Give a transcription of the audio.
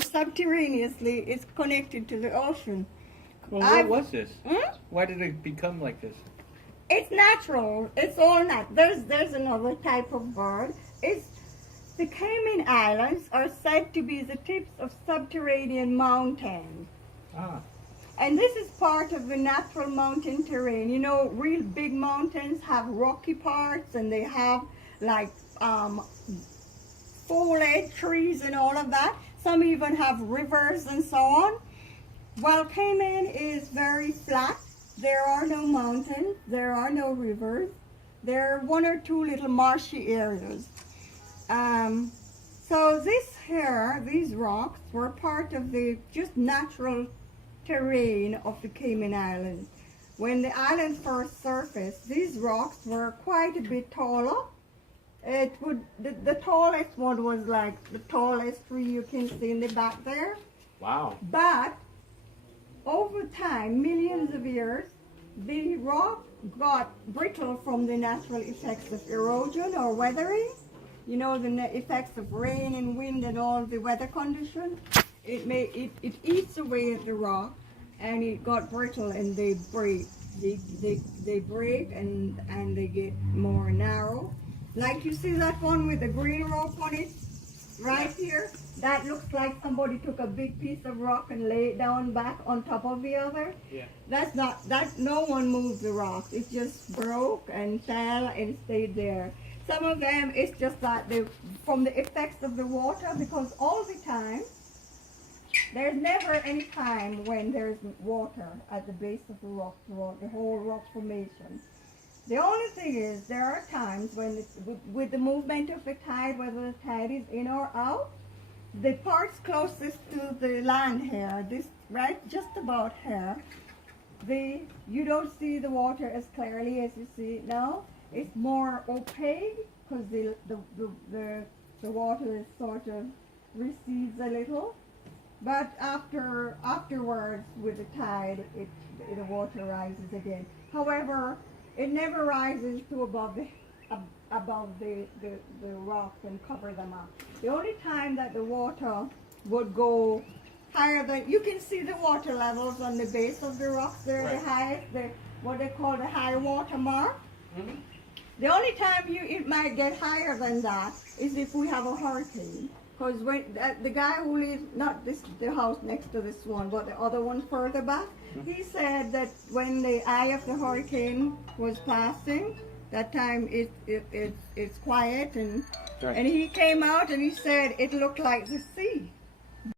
subterraneously it's connected to the ocean. Well, what was this? Hmm? Why did it become like this? It's natural. It's all natural. There's another type of bird. It's the Cayman Islands are said to be the tips of subterranean mountains. Ah. And this is part of the natural mountain terrain. You know, real big mountains have rocky parts and they have like foliage trees and all of that. Some even have rivers and so on. While Cayman is very flat, there are no mountains, there are no rivers. There are one or two little marshy areas. So these rocks were part of the just natural terrain of the Cayman Islands. When the island first surfaced, these rocks were quite a bit taller. The tallest one was like the tallest tree you can see in the back there. Wow. But over time, millions of years, the rock got brittle from the natural effects of erosion or weathering. You know, the effects of rain and wind and all the weather conditions. It eats away at the rock, and it got brittle, and they break. They break and they get more narrow. Like you see that one with the green rope on it, right here. That looks like somebody took a big piece of rock and laid it down back on top of the other. Yeah. That's not that. No one moved the rock. It just broke and fell and stayed there. Some of them, it's just that from the effects of the water, because all the time, there's never any time when there's water at the base of the rock throughout the whole rock formation. The only thing is, there are times when, with the movement of the tide, whether the tide is in or out, the parts closest to the land here, just about here, you don't see the water as clearly as you see it now. It's more opaque because the water is sort of recedes a little. But afterwards, with the tide, the water rises again. However, it never rises to above the rocks and cover them up. The only time that the water would go higher than, you can see the water levels on the base of the rocks there, right. The highest, what they call the high water mark. Mm-hmm. The only time it might get higher than that is if we have a hurricane. Because when the guy who lives, not the house next to this one, but the other one further back, he said that when the eye of the hurricane was passing, that time it's quiet, and right. And he came out and he said it looked like the sea.